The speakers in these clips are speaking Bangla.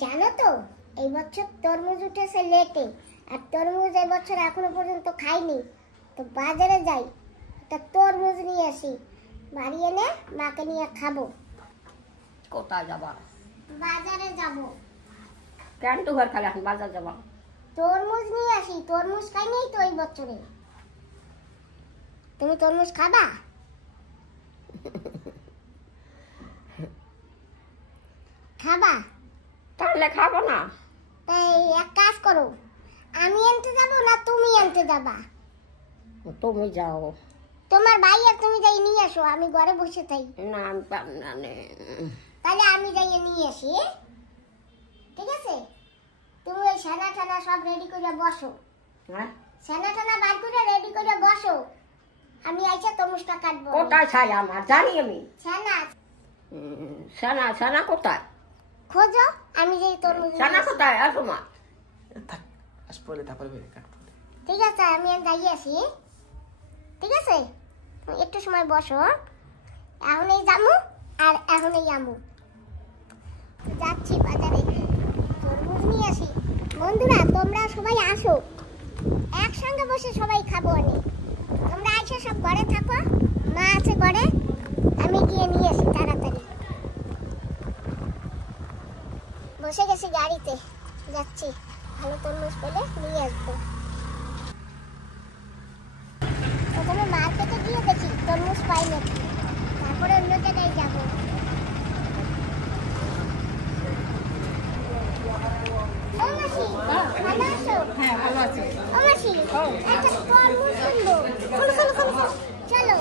জানো তো এই বছর তরমুজ উঠেছে লেটে, আর তরমুজ এই বছর এখনো পর্যন্ত খাইনি। তো বাজারে যাই, একটা তরমুজ নিয়ে আসি, বাড়ি এনে মাকে নিয়ে খাবো। কোথায় যাবা? বাজারে যাব। কেন তো ঘর খালি এখন বাজার যাবা? তরমুজ নিয়ে আসি, তরমুজ খাইনি তো এই বছরে। তুমি তরমুজ খাবা? খাবা? তাহলে খাবো না। তাই এক কাজ করো, আমি আনতে যাব না তুমি আনতে যাবা? তুমি যাও। তোমার ভাই আর তুমি যাই নিয়ে আসো, আমি ঘরে বসে থাই। না আমি পারি না। তাহলে আমি যাই নিয়ে আসি, ঠিক আছে? তুমি ওই ছানা টানা সব রেডি করে বসো। হ্যাঁ, ছানা টানা বার করে রেডি করে বসো, আমি আইসা তরমুজটা কাটবো। কোথায় ছাই আমার জানি আমি। ছানা ছানা ছানা কোথায়? খোঁজো, আমি যাই তরমুজ। ছানা কোথায়? আসো মা। ঠিক আছে, আমি যাই আসি, ঠিক আছে? একটু সময় বসো, এখনই যামু আর এখনই আমু। যাচ্ছি বাজারে, তরমুজ নিয়ে আসি। বন্ধুরা তোমরা সবাই আসো, একসঙ্গে বসে সবাই খাবো। অনেক তোমরা এসে সব ঘরে থাকো, মা আছে ঘরে, আমি গিয়ে নিয়ে আসি তাড়াতাড়ি। বসে গেছি গাড়িতে, যাচ্ছি। ভালো তরমুজ পেলে নিয়ে আসবো। প্রথমে মার্কেটে গিয়ে দেখি তরমুজ পাই নাকি, তারপরে অন্য জায়গায় যাবো। ও মাসি, ভালো আছো? হ্যাঁ ভালো আছে। ও মাসি, একটা তরমুজ কিনবো। চলো।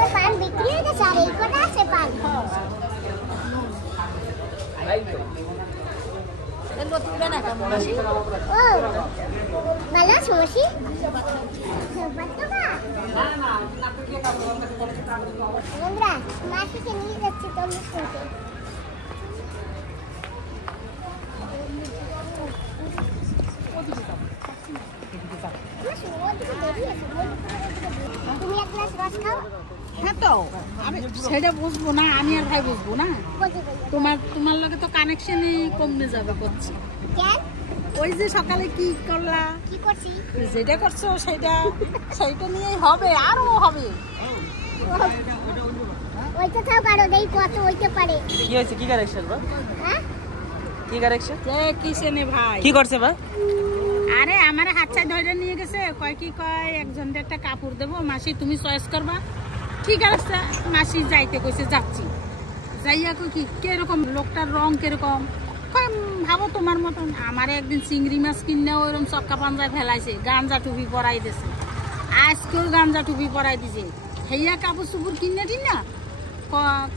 ওই পান বিক্রি হয়ে গেছে, আর এই কটা আছে পান। ও ভালো আছো মাসি? বন্ধুরা মাসিকে নিয়ে যাচ্ছি তরমুজ কিনতে। তুমি এক গ্লাস রস খাও। হ্যাঁ তো আমি সেটা বুঝবো না, আমি আর ভাই বুঝবো না। তোমার লগে তো কানেকশনই কমে যাবে করছি। কেন? ওই যে সকালে কি করলা, কি করছি? যেটা করছো সেইটা নিয়েই হবে, আরো হবে। ওইটা থাও, কারো দেই কত হইতে পারে। কি হয়েছে? কি কারেকশন বা? হ্যাঁ কি কারেকশন? যে কিসেনে ভাই কি করছে বা? আরে আমার হাত ছাই ধরে নিয়ে গেছে, কয় একজনদের একটা কাপড় দেবো, মাসি তুমি চয়েস করবা। ঠিক আছে মাসি যাইতে কইছে, যাচ্ছি। যাইয়া কই কি কিরকম লোকটার রং কিরকম, ভাবো তোমার মতন। আমার একদিন চিংড়ি মাছ কিনে ওইরকম চক্কা পাঞ্জায় ফেলাইছে, গাঞ্জা টুপি পরাই দিছে। আজকেও গাঞ্জা টুপি পরাই দিছে। হেয়া কাপড় চুপুর কিনে দিন না,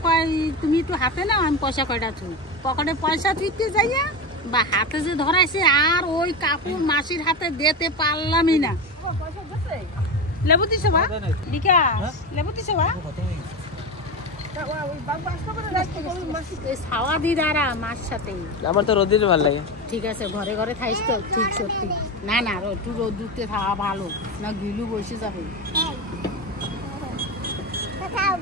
কয় তুমি একটু হাতে নাও, আমি পয়সা কয়টা থুই। পকেটে পয়সা থুইতে যাইয়া বা হাতে যে ধরাইছে, আর ওই কাপড় মাসির হাতে দিতে পারলামই না। লেবু দিছে বা বিকাশ, লেবু দিছে বা ছাওয়া দি দাঁড়া মার সাথে। আমার তো রোদের ভালো লাগে। ঠিক আছে ঘরে ঘরে থাইস তো, ঠিক সত্যি। না না একটু রোদ দিতে থাকা ভালো, না গিলু বসে যাবে।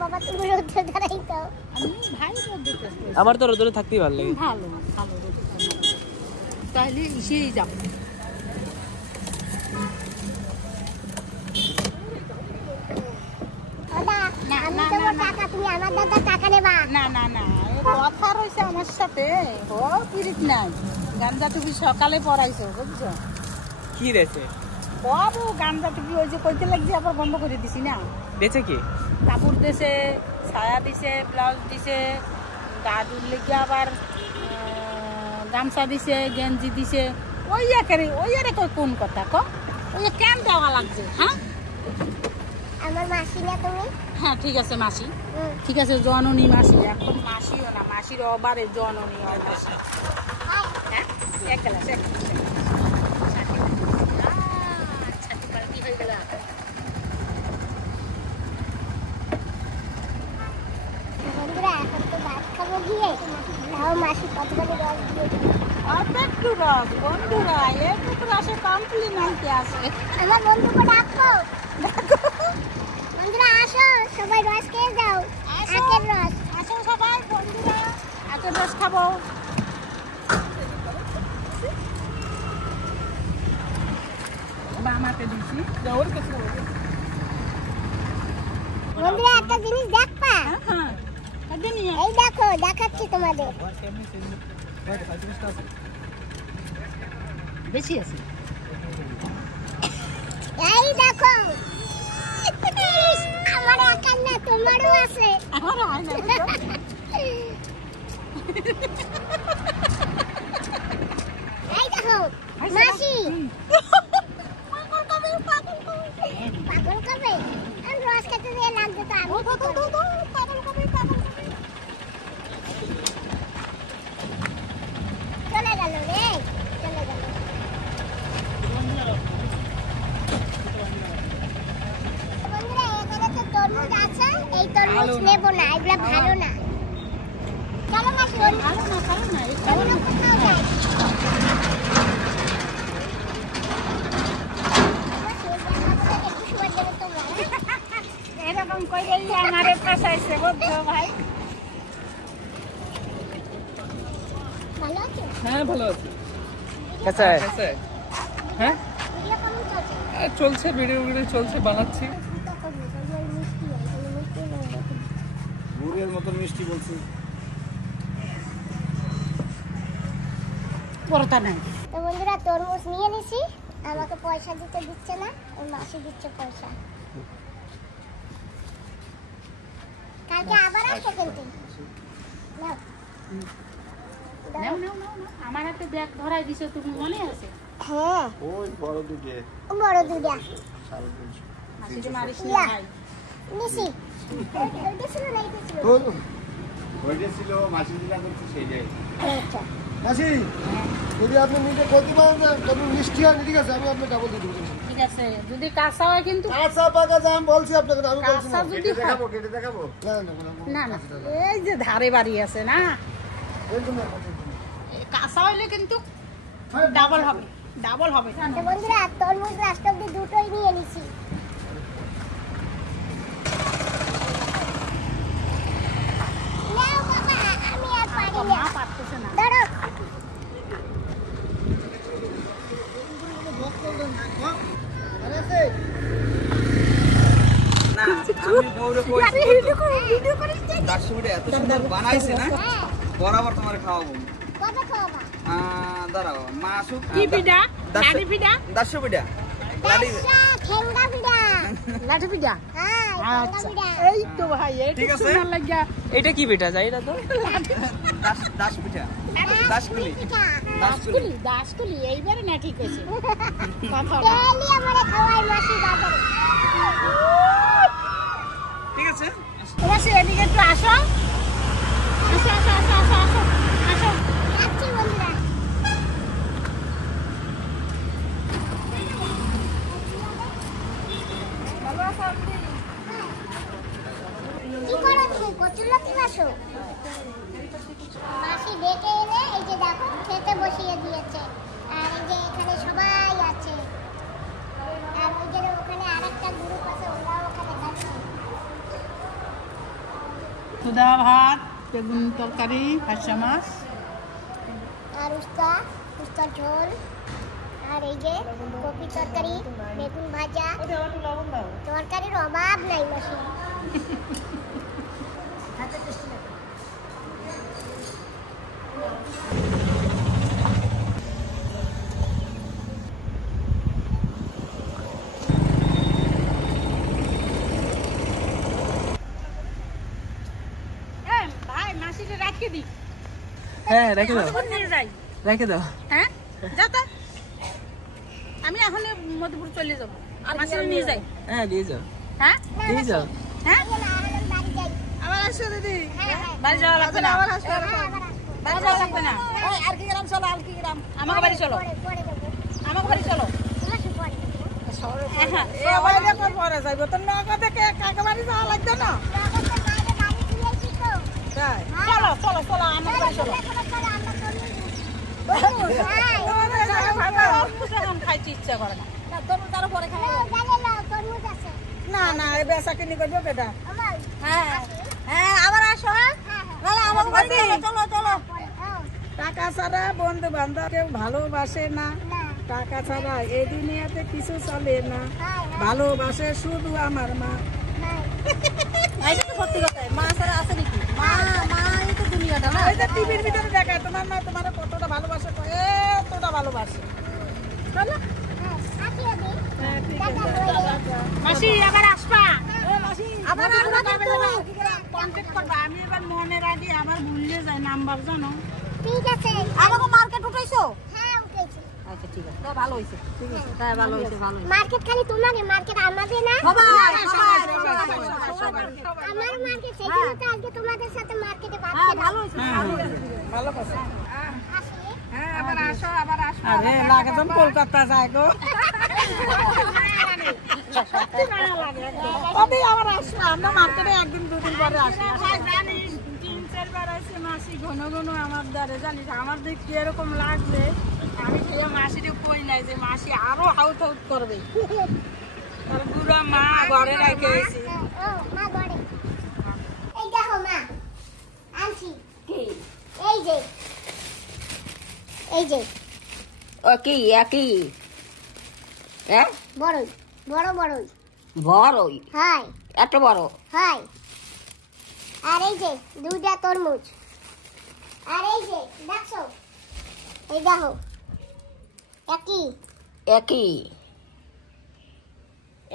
বাবা তুমি রোদে দাঁড়াই তো। আমি ভাই রোদ দিতে, আমার তো রোদে থাকতেই ভালো লাগে। ভালো ভালো রোদ, তাহলে এসেই যাবো। না না না কথা রয়েছে আমার সাথে, ও পিরিত নাই। গাঞ্জা টুপি সকালে পরাইছো বুঝছো? কি রেছে বাবু গাঞ্জা টুপি ওই যে কইতে লাগছে, আবার বন্ধ করে দিছি না। বেচে কি? কাপড় দিছে, ছায়া দিছে, ব্লাউজ দিছে, দাদুর লেগে আবার গামছা দিছে, গেঞ্জি দিছে। ওই আরে কই কোন কথা ক? ওই কেন দেওয়া লাগছে? হ্যাঁ আমার মাসি না তুমি? হ্যাঁ ঠিক আছে মাসি, ঠিক আছে জননী মাসি। এখন মাসিও না, মাসির অবারে জননী হয় মাসি। হ্যাঁ এক গ্লাস হয়ে গেল। বন্ধুরা এখন তো ভাত খাবো গিয়ে, তাও মাসি কতখানি রস দিয়েছে। একটু রস বন্ধুরা, একটু রসে কমপ্লিট নাইতে আসে। আমার বন্ধুকে ডাকো। বন্ধুরা একটা জিনিস দেখবা? এই দেখো, দেখাচ্ছি তোমাদের। বেশি আছে। এই দেখো, আমার একার না, তোমারও আছে। এই দেখো মাসি, পাগল কবে? আমি রস খেতে দিয়ে লাগছে তো আমি কি করবো? চলে গেল রে, চলে গেল। বন্ধুরা এখানে তো তরমুজ আছে, এই তরমুজ নেবো না, এগুলা ভালো না। চলো মাসি, ভালো না, ভালো না, অন্য কোথাও যাই। এরকম কইলেই আমারে ফাঁসাইছে, বুঝছো ভাই? ভালো আছো? হ্যাঁ ভালো আছি। আচ্ছা আচ্ছা হ্যাঁ ভিডিও কেমন চলছে? চলছে, ভিডিও চলছে, বানাচ্ছি। গুড়ের মতো মিষ্টি বলছি। পড়তা নাই। তো বন্ধুরা তরমুজ নিয়ে নিছি, আমাকে পয়সা দিতে দিচ্ছে না, ওই মাসি দিচ্ছে পয়সা। কালকে আবার আসো কিন্তু। নাও। নাও নাও নাও নাও। আমার হাতে ব্যাগ ধরাই দিছো, তুমি মনে আছে? হ্যাঁ, ওই বড় দুটো বড় দুটা 350। মাসিকে মারিস না ইয়া। ভাই। নিছি। ওইটা ছিল না, এইটা ছিল। ওইটা ছিল মাসি দিলা করছে সেইটাই। আচ্ছা। মাসি যদি আপনি নিতে ক্ষতি পান তবে মিষ্টি হয় ঠিক আছে, আমি আপনাকে ডাবল দিয়ে দেবো। ঠিক আছে, যদি কাঁচা হয় কিন্তু কাঁচা পাকা দাম বলছি আপনাকে, আমি বলছি কাঁচা না। যদি হয় কেটে দেখাবো। না না না, না না, এই যে ধারে বাড়ি আছে না, একদম না। এই কাঁচা হইলে কিন্তু ডাবল হবে, ডাবল হবে। তো বন্ধুরা তরমুজ লাস্ট অব্দি দুটোই নিয়ে নিছি। নাও বাবা, আমি আর পারি তোর না। মা পারতেছে না। ধরো। না আমি বউরে আরে কইছি ভিডিও করিস তুই? 10 মিনিট এত সুন্দর বানাইছে না, হ্যাঁ, বরাবর তোমারে খাওয়াবো। কবে খাওয়াবা? দাঁড়াও মা আসুক। কি পিঠা? লাঠি পিঠা? 10 পিঠা লাডি। দশটা ঠেঙ্গা পিঠা। লাঠি পিঠা? হ্যাঁ, ঠেঙ্গা আচ্ছা, পিঠা। এই তো ভাই, এই ঠিক তো আছে। শোনার লাগিয়া। এটা কি পিঠা চাই? এটা তো 10 পিঠা 10 কুলি পিঠা। 10 কুলি। দাসকুলি এইবারে না ঠিক হয়েছে কথাটা। ডেইলি আমারে খাওয়াই মাসি বাজারে। ঠিক আছে। তোমরা সে এদিকে একটু আসো, আসো আসো আসো আসো আসো আসো। যাচ্ছি বন্ধুরা। কি করো তুমি? কচুরলতি বাসো? মাসি ডেকে এনে এই যে দেখো খেতে বসিয়ে দিয়েছে। আর এই যে এখানে সবাই আছে। আর ওই যে ওখানে আরেকটা গ্রুপ আছে, ওরাও ওখানে যাচ্ছে। সুদা ভাত, বেগুন তরকারি, হাঁসা মাছ। আর উস্তা ঝোল, আর এই যে কপি তরকারি, বেগুন ভাজা। তরকারির অভাব নাই মাসি। ভাই মাসিকে রাখিয়ে দিই, হ্যাঁ রেখে দাও, নিয়ে যাই। রেখে দাও। হ্যাঁ যা তা। আমি এখন মধুপুর চলে যাবো, আর মাসিকে নিয়ে যাই। হ্যাঁ দিয়ে যাও, হ্যাঁ দিয়ে যাও। হ্যাঁ, এই যে না, এখন বাড়ি যাই। আবার আসো দিদি। হ্যাঁ, হ্যাঁ। বাড়ি যাওয়া লাগবে না, হ্যাঁ, আবার আসবো। বাড়ি যাওয়া লাগবে না। ওই আর কি গ্রাম চলো, আর কি গ্রাম, আমাকে বাড়ি চলো, পরে যাবো। আমাকে বাড়ি চলো। মাসি পরে যাবো। পরে যাইব তো নগা থেকে কাকে বাড়ি যাওয়া লাগবে না। নগদ তো বাইরে বাড়ি দিয়েছি তো। চলো চলো চলো, আমাকে বাড়ি চলো। এখন খাইতে ইচ্ছা করে না, তরমুজ আরো পরে খাই। তরমুজ আছে। না না, এই বেচা কিনি করবো কেটা। আমার হ্যাঁ হ্যাঁ, আবার আসো। হ্যাঁ আমাকে বাড়ি চলো চলো। টাকা ছাড়া বন্ধু বান্ধব কেউ ভালোবাসে না, না। টাকা ছাড়া এই দুনিয়াতে কিছু চলে না। হ্যাঁ, ভালোবাসে শুধু আমার মা। এইটা তো সত্যি কথা, মা ছাড়া আছে নাকি? মা এই তো দুনিয়াটা না। ওই যে টিভির ভিতরে দেখায় তোমার মা তোমার কতটা ভালোবাসে, এতটা ভালোবাসে। চলো মাসি আবার আসবা, আবার কন্ট্যাক্ট করবা। আমি এবার মনে রাখি, আবার ভুলে যাই নাম্বার, জানো। ঠিক আছে। আমাকে মার্কেট উঠাইছো? হ্যাঁ উঠেছি। আচ্ছা ঠিক আছে, ভালো হয়েছে। ঠিক আছে, তাই ভালো হয়েছে, ভালো হয়েছে। মার্কেট খালি তোমাকে, মার্কেট আমাদের না। সবাই আমার মার্কেট সেখানে তো আজকে তোমাদের সাথে মার্কেটে হ্যাঁ, ভাবতে ভালো হয়েছে, ভালো হয়েছে। ভালো কথা। আসি। হ্যাঁ আবার আসো, আবার আসো। আরে লাগে তো কলকাতা যায় গো। সত্যি ভালো লাগে। কবে আবার আসো? আমরা মার্কেটে একদিন দুদিন পরে আসি। জানিস 3-4 বার আসে মাসি ঘন ঘন আমার দ্বারে, জানিস আমার দিক কি এরকম লাগবে। আমি খেয়ে মাসিরে কই নাই যে মাসি আরো হাউট হাউট করবে। তার বুড়া মা ঘরে রেখে এসেছি। ও মা ঘরে। এই দেখো মা, আনছি। কি এই যে ও কি একই হ্যাঁ বড়ই, বড়ই। বড়ই, হাই এত বড়। হাই। আর এই যে 2টা তরমুজ। আর এই যে দেখছো, এই দেখো একই। একই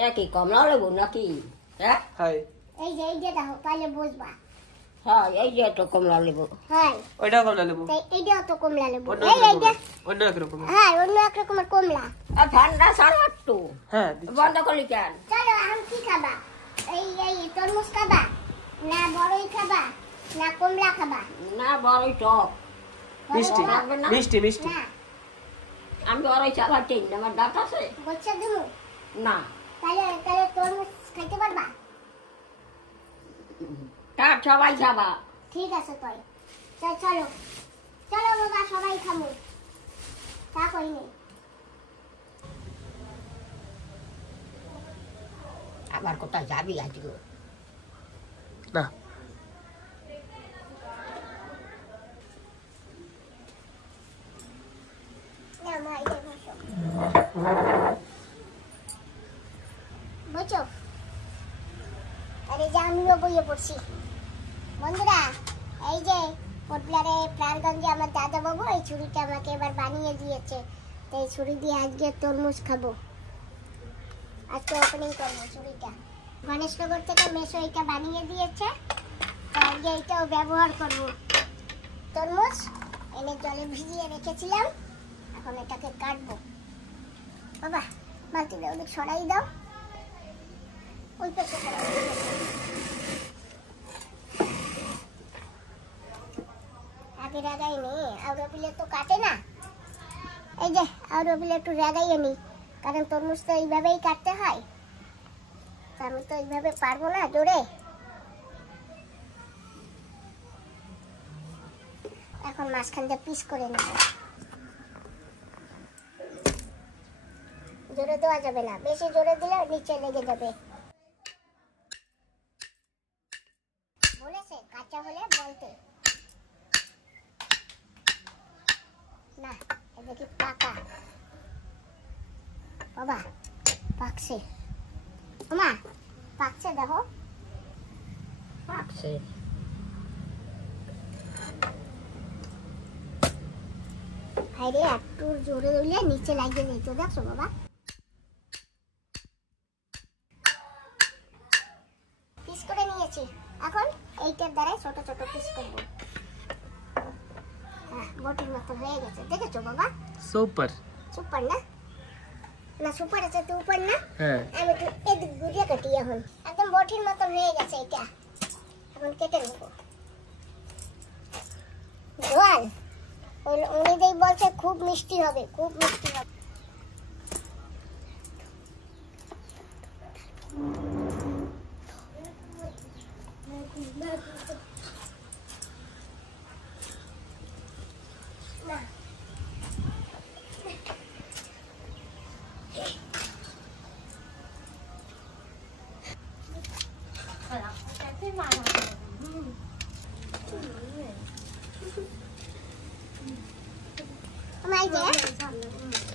একই কমলা লেবু নাকি? হ্যাঁ হাই এই যে দেখো, তাহলে বুঝবা। হ্যাঁ এই যে তো কমলা লেবু। হাই ওইটাও কমলা লেবু, এইটাও তো কমলা লেবু। অন্য এইটা অন্য একরকম। হ্যাঁ, অন্য এক রকমের কমলা। আর ঠান্ডা ছাড়ো একটু, হ্যাঁ বন্ধ করলি কেন? চলো এখন কি খাবা? এই তরমুজ খাবা, না বড়ই খাবা, না কমলা খাবা? না বড়ই টক মিষ্টি লাগবে না? মিষ্টি মিষ্টি। না আমি বড়ই চালাচ্ছি না, আমার দাঁত আছে বলছে দেবো। না। তাহলে তরমুজ খাইতে পারবা? তার সবাই খাবা। ঠিক আছে তাই। চলো বাবা, সবাই খাবো। তা কই নেই। আবার কোথায় যাবি আজকে? না বুঝছো? আরে যে আমিও বইয়ে পড়ছি। বন্ধুরা, এই যে পটলারে প্রাণগঞ্জে আমার দাদা বাবু এই ছুরিটা আমাকে এবার বানিয়ে দিয়েছে। তো এই ছুরি দিয়ে আজকে তরমুজ খাবো। আজকে ওপেনিং করবো ছুরিটা। গণেশনগর থেকে মেসো এটা বানিয়ে দিয়েছে, তো আজকে এটাও ব্যবহার করবো। তরমুজ এনে জলে ভিজিয়ে রেখেছিলাম, এখন এটাকে কাটবো। বাবা বালতিটা ওদিক সরাই দাও, ওই পাশে সরাই দাও। আগে রাগাই নি, আউরা বিলে তো কাটে না। এই যে আউরা বিলে একটু রাগাইয়ে নি, কারণ তরমুজ তো এইভাবেই কাটতে হয়। আমি তো এইভাবে পারবো না জোরে। এখন মাঝখান দিয়ে পিস করে নেব। জোরে দেওয়া যাবে না, বেশি জোরে দিলে নিচে লেগে যাবে। বলেছে কাঁচা হলে বলতে না। এটা কি পাকা? বাবা পাকছে, মা পাকছে, দেখো পাকছে। আরে একটু জোরে দিলে নিচে লাগিয়ে যেত, দেখছো বাবা? পিস করে নিয়েছি, এখন এইটার দ্বারাই ছোট ছোট পিস করবো। হ্যাঁ, বটির মতো হয়ে গেছে, দেখেছো বাবা? সুপার। সুপার না? না সুপার আছে তো উপর না? হ্যাঁ আমি একটু এদিক ঘুরিয়ে কাটি। এখন একদম বটির মতো হয়ে গেছে এটা। এখন কেটে নেবো। জোয়াল উনি যেই বলছে খুব মিষ্টি হবে, খুব মিষ্টি হবে।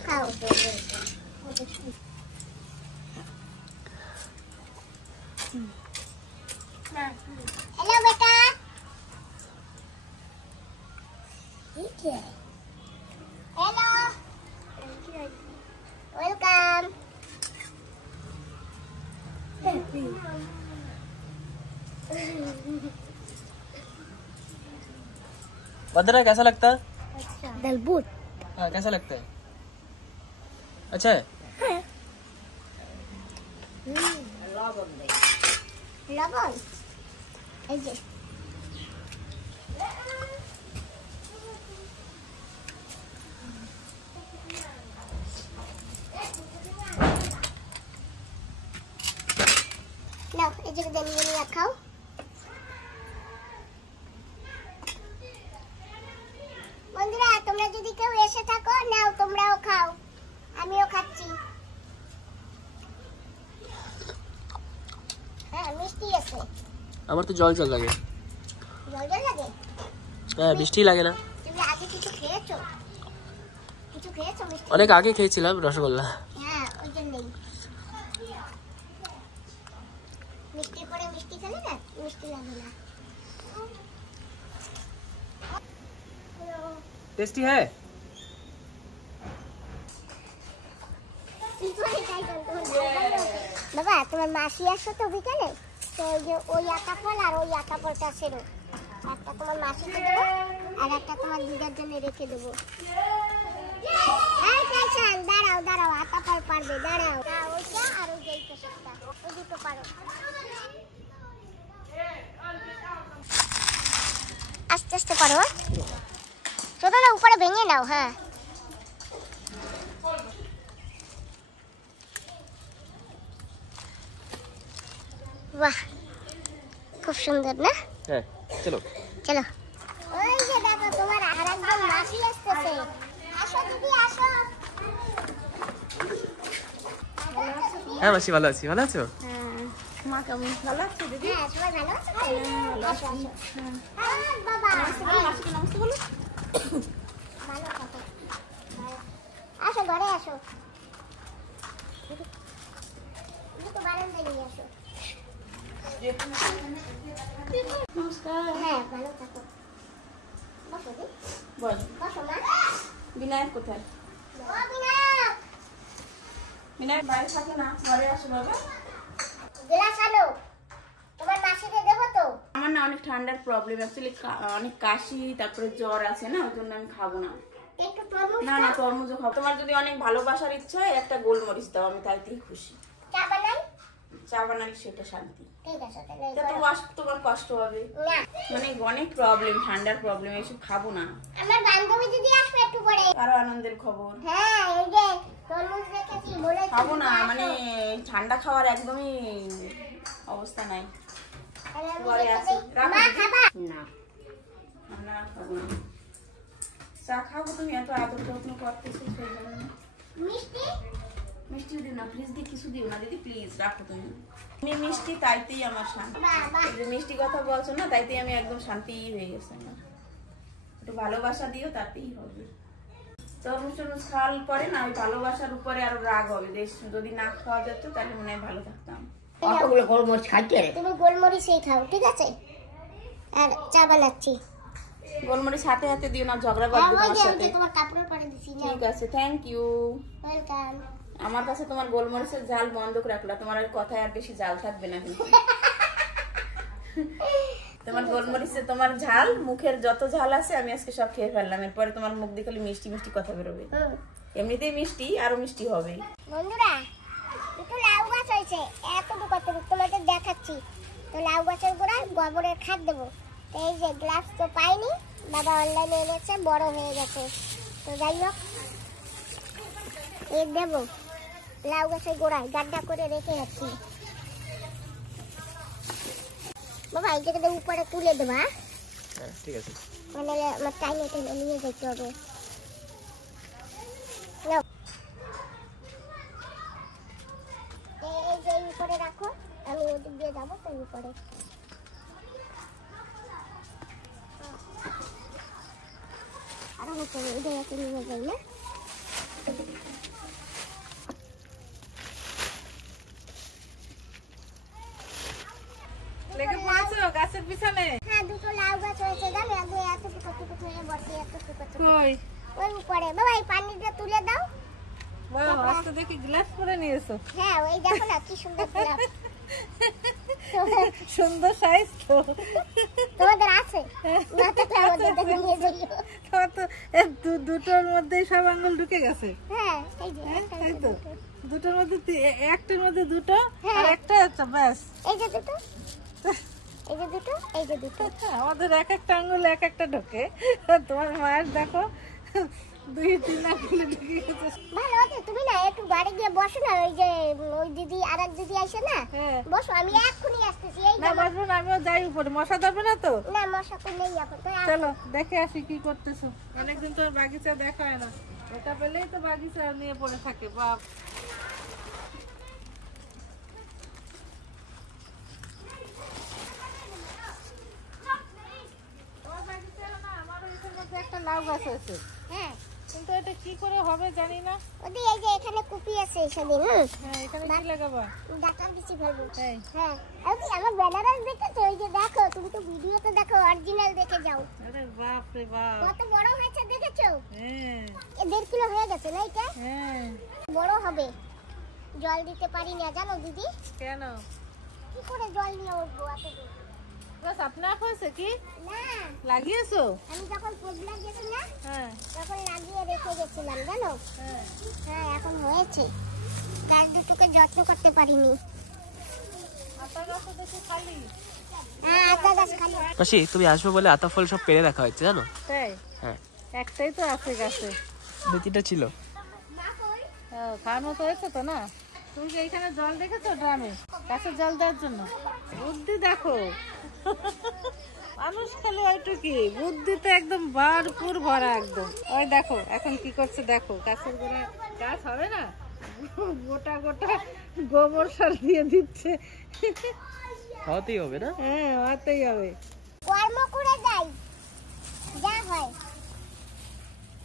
খাও। हेलो बेटा ठीक है हेलो वेलकम वंदना कैसा लगता है? दलबूट हाँ कैसा लगता है? अच्छा है? लवण এই যে নাও এই যে নিয়ে খাও বন্ধুরা তোমরা যদি কেউ এসে থাকো নাও তোমরাও খাও আমিও খাচ্ছি হ্যাঁ মিষ্টি আছে আমার তো জল জল লাগে। জল জল লাগে হ্যাঁ মিষ্টি লাগে না। তুমি আগে কিছু খেয়েছো মিষ্টি অনেক আগে খেয়েছিলাম রসগোল্লা। হ্যাঁ ওই জন্যই মিষ্টি পরে মিষ্টি খেলে না মিষ্টি লাগে না टेस्टी है? বাবা তোমার মাসি আসো তো বিকালে তো ওই যে ওই আটা ফল আর ওই আটা ফলটা সেরো একটা তোমার মাসিকে দেবো আর একটা তোমার দিদার জন্য রেখে দেবো দাঁড়াও দাঁড়াও আটা ফল পারবে দাঁড়াও ওইটা আর ওই যে পেশাটা ওই দুটো পারো আস্তে আস্তে পারো ছোটো না উপরে ভেঙে নাও হ্যাঁ বাহ খুব সুন্দর না হ্যাঁ চলো চলো ওই যে দেখো তোমার আরেকজন মাসি আসতেছে আসো দিদি আসো হ্যাঁ মাসি ভালো আছি। ভালো আছো? মা কেমন ভালো আছে দিদি? হ্যাঁ সবাই ভালো আছো আসো আসো বাবা মাসিকে নমস্তে বলো। ভালো থাকো আসো ঘরে আসো দুটো বারান্দায় নিয়ে আসো নমস্কার। হ্যাঁ ভালো থাকো বসো দি বল বসো মা বিনায়ক কোথায়? ও বিনায়ক বিনায়ক বাইরে থাকে না, ঘরে আসো বাবা। গ্লাস আনো তোমার মাসিকে দেবো তো আমার না অনেক ঠান্ডার প্রবলেম, অ্যাকচুয়ালি অনেক কাশি তারপরে জ্বর আছে না, ওই জন্য আমি খাবো না। একটু তরমুজ না না তরমুজও খাবো। তোমার যদি অনেক ভালোবাসার ইচ্ছা হয় একটা গোলমরিচ দাও, আমি তাইতেই খুশি। চা বানাই চা বানালে সেটা শান্তি। ঠিক আছে তাহলে তা তোমার কষ্ট হবে না মানে অনেক প্রবলেম, ঠান্ডার প্রবলেম, এইসব খাবো না। আমার বান্ধবী দিদি আসবে একটু পরে আরো আনন্দের খবর। হ্যাঁ এই যে তরমুজ রেখেছি বলে খাবো না, মানে এই ঠান্ডা খাওয়ার একদমই অবস্থা নাই। পরে আসি। মা খাবা না আমরা খাবো না। চা খাবো, তুমি এত আদর যত্ন করতেছো সেই জন্য। মিষ্টি মিষ্টিও দিও না প্লিজ, দি কিছু দিও না দিদি প্লিজ, রাখো তুমি। তুমি মিষ্টি তাইতেই আমার শান্তি। বাবা এই যে মিষ্টি কথা বলছো না, তাইতেই আমি একদম শান্তি হয়ে গেছে আমার। একটু ভালোবাসা দিও তাতেই হবে। তরমুজ টরমুজ খাওয়ার পরে না ওই ভালোবাসার উপরে আরো রাগ হবে, যে যদি না খাওয়া যেত তাহলে মনে হয় ভালো থাকতাম। অতগুলো গোলমরিচ খাইতে তুমি গোলমরিচই খাও ঠিক আছে আর চা বানাচ্ছি গোলমরিচ হাতে হাতে দিও না, ঝগড়া হ্যাঁ, করবে ওই তোমার যে সাথে। তোমার কাপড়ের পরে দিছি ঠিক আছে, থ্যাংক ইউ। ওয়েলকাম আমার কাছে তোমার গোলমরিচের জাল বন্ধ করে রাখলা, তোমার আর কথায় আর বেশি জাল থাকবে না কিন্তু। তোমার গোলমরিচে তোমার ঝাল, মুখের যত ঝাল আছে আমি আজকে সব খেয়ে ফেললাম। এরপরে তোমার মুখ দিয়ে খালি মিষ্টি মিষ্টি কথা বেরোবে। এমনিতেই মিষ্টি, আরো মিষ্টি হবে। বন্ধুরা একটু লাউ গাছ হয়েছে এতটুকু কতটুকু তোমাদের দেখাচ্ছি তো লাউ গাছের গোড়ায় গোবরের খাদ দেবো তো এই যে গ্লাস তো পাইনি বাবা অনলাইনে এনেছে বড় হয়ে গেছে তো যাই হোক এর দেবো লাউ গাছের গোড়ায় গাড্ডা করে রেখে যাচ্ছি বাবা এইটাকে উপরে তুলে দেবা হ্যাঁ ঠিক আছে। মানে আমার টাইমে টেনে নিয়ে যেতে হবে নাও। এই যে উপরে রাখো আমি ওদিক দিয়ে যাবো তো উপরে আরো উপরে ওদিকে নিয়ে যাই না গাছের পিছনে? হ্যাঁ, দুটো লাউ গাছ হয়েছে জানো, আগে এত টুকরো হয়ে বসে, এত টুকরো। কই? ওই উপরে। বাবা এই পানিটা তুলে দাও। বাহ, আজকে দেখি গ্লাস পরে নিয়েছো। হ্যাঁ, ওই দেখো না কি সুন্দর গোলাপ। সুন্দর সাইজ তো। তোমাদের আছে? না থাকলে আমাদের থেকে নিয়ে যাইও। তোমার তো দুটোর মধ্যেই সব আঙ্গুল ঢুকে গেছে। হ্যাঁ, এই যে তাই তো, দুটোর মধ্যে একটার মধ্যে দুটো আর একটা আছে, ব্যাস। এই যে দুটো, এই যে দুটো, এই যে দুটো। আমাদের এক একটা আঙ্গুল এক একটা ঢোকে, তোমার মায়ের দেখো 2-3 আঙ্গুলে ঢুকে গেছে। ভালো আছে, তুমি না একটু বাড়ি গিয়ে বসো না, ওই যে ওই দিদি আর এক দিদি আসে না, বসো, আমি এক্ষুনি আসতেছি। এই না বসবো না, আমিও যাই উপরে। মশা ধরবে না তো? না, মশা তো নেই এখন। চলো দেখে আসি কি করতেছো। অনেকদিন তো বাগিচা দেখা হয় না, ওটা পেলেই তো বাগিচা নিয়ে পড়ে থাকে। বাপ, একটা লাউ গাছ আছে। হ্যাঁ, কিন্তু এটা কি করে হবে জানি না। ওদি এই যে এখানে কুপি আছে সেদিন। হ্যাঁ, এখানে কি লাগাবো? ডাকার কিছু ফেলবো। হ্যাঁ, হ্যাঁ, ওদি আমার বেনারস দেখেছো? ওই যে দেখো, তুমি তো ভিডিওতে দেখো, অরিজিনাল দেখে যাও। আরে বাপ রে বাপ, কত বড় হয়েছে দেখেছো? হ্যাঁ 1.5 কিলো হয়ে গেছে না এটা? হ্যাঁ। বড় হবে। জল দিতে পারি না জানো দিদি, কেন? কি করে জল নিয়ে উঠবো এত দূর? বাস আপনা হয়েছে কি না, লাগিয়েছো? আমি যখন পোগলা গেছি না, হ্যাঁ তখন লাগিয়ে রেখে গেছিলাম জানো। হ্যাঁ। হ্যাঁ, এখন হয়েছে, গাছ দুটোকে যত্ন করতে পারিনি। আতা গাছ তো দেখি খালি। হ্যাঁ, আতা গাছ খালি। মাসি তুমি আসবে বলে আতা ফল সব পেরে রাখা হয়েছে জানো? তাই? হ্যাঁ, একটাই তো আছে গাছে। 2-3টা ছিল। খাওয়ানো তো হয়েছে তো না? তুমি কি এইখানে জল দেখেছো ড্রামে গাছে জল দেওয়ার জন্য? বুদ্ধি দেখো, মানুষ খালি ওইটুকি, বুদ্ধি তো একদম ভরপুর ভরা একদম। ওই দেখো এখন কি করছে দেখো, গাছের গোড়ায় গাছ হবে না, গোটা গোটা গোবর সার দিয়ে দিচ্ছে। হতেই হবে না? হ্যাঁ, হতেই হবে। কর্ম করে যাই, যা হয়।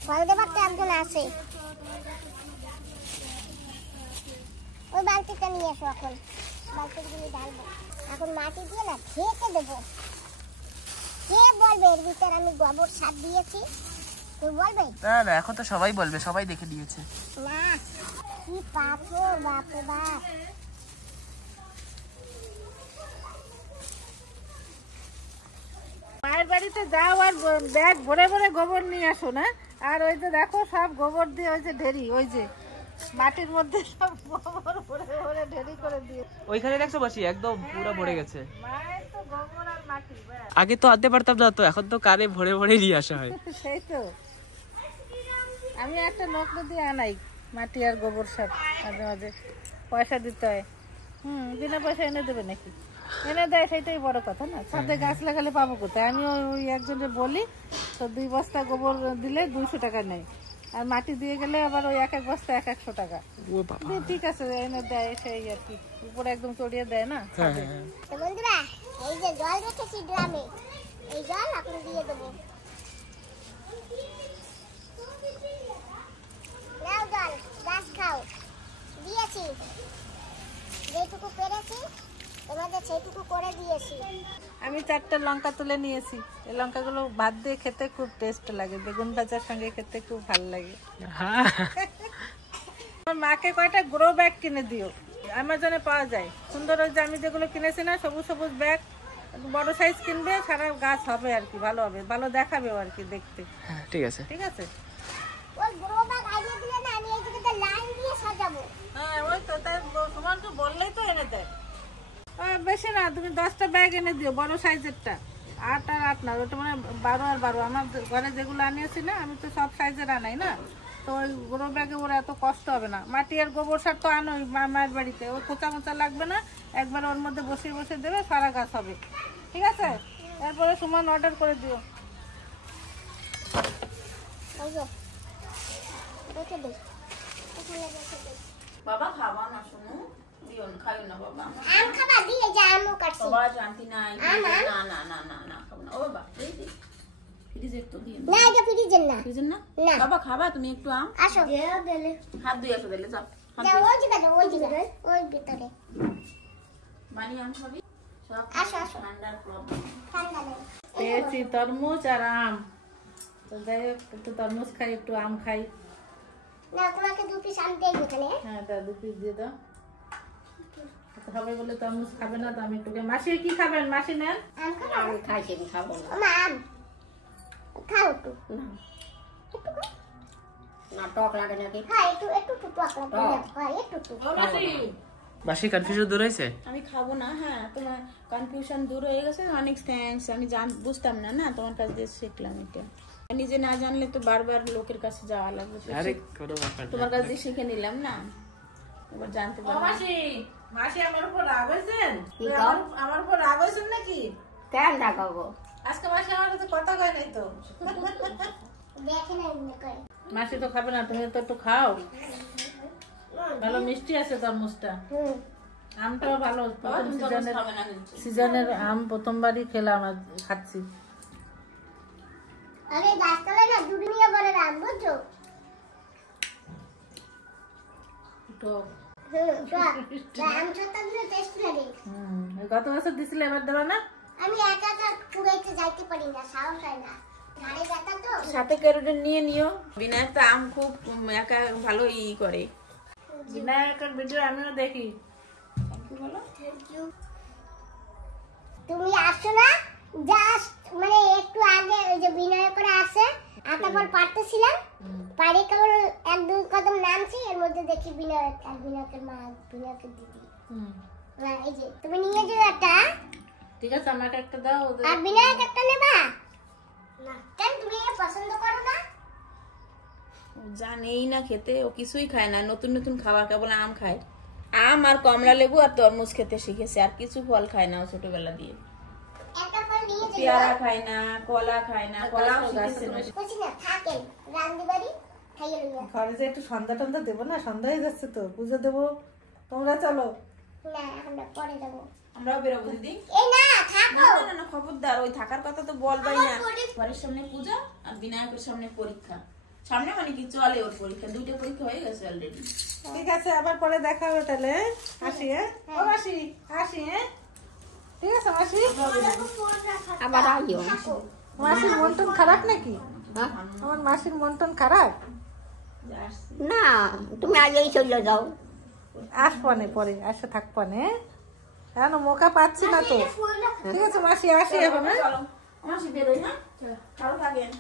ফল দেবার তো একজন আছে। ওই বালতিটা নিয়ে এসো, এখন বালতিগুলি ঢালবো। এখন মাটি দিয়ে না ঢেকে দেবো। কে বলবে এর ভিতর আমি গোবর সার দিয়েছি? তুই বলবে? না না, এখন তো সবাই বলবে, সবাই দেখে নিয়েছে। না, কি পাথর, বাপরে বাপ। মায়ের বাড়িতে যাও আর ব্যাগ ভরে ভরে গোবর নিয়ে আসো না। আর ওই যে দেখো সব গোবর দিয়ে ওই যে ঢেরি, ওই যে মাটির মধ্যে সব গোবর ভরে ভরে ঢেরি করে দিয়ে। ওইখানে দেখছো মাসি, একদম পুরো ভরে গেছে। মায়ের তো গোবর আর মাটি, আগে তো আনতে পারতাম না, তো এখন তো কারে ভরে ভরে নিয়ে আসা হয়। সেই তো, আমি একটা লোক দিয়ে আনাই মাটি আর গোবর সার, মাঝে মাঝে পয়সা দিতে হয়। বিনা পয়সা এনে দেবে নাকি? এনে দেয়, সেটাই বড় কথা না। ছাদে গাছ লাগালে পাবো কোথায়? আমি ওই একজনে বলি তো 2 বস্তা গোবর দিলে 200 টাকা নেয়, আর মাটি দিয়ে গেলে আবার ওই 1 বস্তা 100 টাকা। ঠিক আছে, এনে দেয়, সেই আর কি, উপরে একদম চড়িয়ে দেয় না। তো বন্ধুরা, এই যে জল রেখেছি ড্রামে, এই জল এখন দিয়ে দেবো। নাও জল, গাছ খাও। দিয়েছি, যেটুকু পেরেছি তোমাদের সেইটুকু করে দিয়েছি। আমি 4টা লঙ্কা তুলে নিয়েছি। এই লঙ্কাগুলো ভাত দিয়ে খেতে খুব টেস্ট লাগে, বেগুন ভাজার সঙ্গে খেতে খুব ভালো লাগে। আমার মাকে কয়টা গ্রো ব্যাগ কিনে দিও, অ্যামাজনে পাওয়া যায় সুন্দর। ওই যে আমি যেগুলো কিনেছি না, সবুজ সবুজ ব্যাগ, বড় সাইজ কিনবে, সারা গাছ হবে আর কি, ভালো হবে, ভালো দেখাবেও আর কি দেখতে। ঠিক আছে, ঠিক আছে। ওই গ্রো ব্যাগ আইডিয়া দিলে না, আমি এই জায়গাতে লাইন দিয়ে সাজাবো। হ্যাঁ, ওই তো, তাই তোমাকে বললেই তো এনে দেয়। বেশি না, তুমি 10টা ব্যাগ এনে দিও, বড় সাইজেরটা। 8 আর 8 না, ওটা মানে 12 আর 12। আমার ঘরে যেগুলো আনিয়েছি না, আমি তো সব সাইজের আনাই না, তো ওই গ্রো ব্যাগে ওরা এত কষ্ট হবে না। মাটি আর গোবর সার তো আনোই মায়ের বাড়িতে, ওই কোচা মোচা লাগবে না, একবার ওর মধ্যে বসিয়ে বসিয়ে দেবে, সারা গাছ হবে। ঠিক আছে, এরপরে সমান অর্ডার করে দিও। বাবা খাবা না, শুনো দিও না, খাইও না বাবা। আম খাবা? দিয়ে যা, আমও কাটছি। বাবা শান্তি নাই, না না না না না খাবো না। ও বাবা, এই দে ফ্রিজের তো দিও না, এটা ফ্রিজের না। ফ্রিজের না? না। বাবা খাবা তুমি একটু আম? আসো, দিলে হাত ধুয়ে আসো, দিলে যাও। যাও, ওই জায়গায়, ওই জায়গায়, ওই ভিতরে। বানি আম খাবি? আসো আসো ঠান্ডার প্রবলেম। ঠান্ডা নেই পেয়েছি তরমুজ আর আম। তো যাই হোক একটু তরমুজ খাই, একটু আম খাই। না তোমাকে 2 পিস আম দেই এখানে হ্যাঁ তা 2 পিস দিয়ে দাও। সবাই বলে তরমুজ খাবে না, তো আমি একটু মাসি কি খাবেন? মাসি নেন। আম খাবো আমি খাইছি, আমি খাবো না। মা আম খাও একটু না, একটু খাও। না টক লাগে নাকি? হ্যাঁ একটু একটু টক লাগবে হ্যাঁ একটু মাসি কনফিউশন দূর হয়েছে? আমি খাবো না। হ্যাঁ, তোমার কনফিউশন দূর হয়ে গেছে, অনেক থ্যাঙ্কস। আমি বুঝতাম না, না তোমার কাছ দিয়ে শিখলাম এটা। নিজে না জানলে তো বারবার লোকের কাছে যাওয়া লাগবে, তো আরে কোনো ব্যাপার না। তোমার কাছ দিয়ে শিখে নিলাম না, এবার জানতে পারলাম। মাসি আমার উপর রাগ হয়েছেন? কি কও? আমার উপর রাগ হয়েছেন নাকি? কেন দেখাবো? আজকে মাসি আমার সাথে কথা কয় নাই তো। দেখে না এমনি করে মাসি তো খাবে না, তুমি তো একটু খাও। ভালো মিষ্টি আছে তরমুজটা। আমটাও ভালো, প্রথম সিজনের আম প্রথমবারই খেলাম, খাচ্ছি। আরে গাছতলায় না দুদিনিয়া বড় আম বুঝছো টক। আম সত্তাগুলো টেস্ট লাগে গত বছর দিছিলে, এবার দেবা না? আমি একা একা কুড়াইতে যাইতে পারি না, সাহস হয় না, ঘাড়ে ব্যথা তো। সাথে ক্যারোটিন নিয়ে নিও। বিনায়ক তো আম খুব একা ভালো করে। বিনায়কের ভিডিও আমিও দেখি। তুমি আসছো না জাস্ট মানে একটু আগে ওই যে বিনয় করে আসে তারপর পারতেছিলাম, পারে কেবল 1-2 কদম নামছি, এর মধ্যে দেখি বিনয় আর বিনয়কের মা, বিনয়কের দিদি। না এই যে তুমি নিয়ে যাও একটা। ঠিক আছে, আমাকে একটা দাও। আর বিনয়ক একটা নেবা না? কেন তুমি এটা পছন্দ করো না? জানেই না খেতে, ও কিছুই খায় না। নতুন নতুন খাবার কেবল আম খায়। আম আর কমলা লেবু আর তরমুজ খেতে শিখেছে, আর কিছু ফল খায় না ও ছোটবেলা দিয়ে। একটা ফল নিয়ে যাও। পেয়ারা খায় না, কলা খায় না, কলাও শিখেছে না। বলছি না থাকেন রান্দি বাড়ি খাইয়ে লইয়া। ঘরে যে একটু সন্ধ্যা টন্ধা দেবো না, সন্ধ্যা হয়ে যাচ্ছে তো, পুজো দেবো। তোমরা চলো। না আমরা পরে যাবো। আমরাও বেরোবো দিদি। এই না থাকো। না না না, খবরদার, ওই থাকার কথা তো বলবাই না। ঘরের সামনে পূজা আর বিনায়কের সামনে পরীক্ষা। সামনে মানে কি চলে ওর পরীক্ষা, 2টা পরীক্ষা হয়ে গেছে অলরেডি। ঠিক আছে, আবার পরে দেখা হবে তাহলে। আসি হ্যাঁ? ও মাসি আসি হ্যাঁ? ঠিক আছে মাসি। আবার আইও। মাসির মন টন খারাপ নাকি? হ্যাঁ? আমার মাসির মন টন খারাপ? না, তুমি আগেই চলে যাও। আসবনে পরে, আসে থাকবনে। এখন মৌকা পাচ্ছি না তো। ঠিক আছে মাসি, আসি এখন হ্যাঁ? চলো মাসি বেরোই। হ্যাঁ, ভালো থাকেন।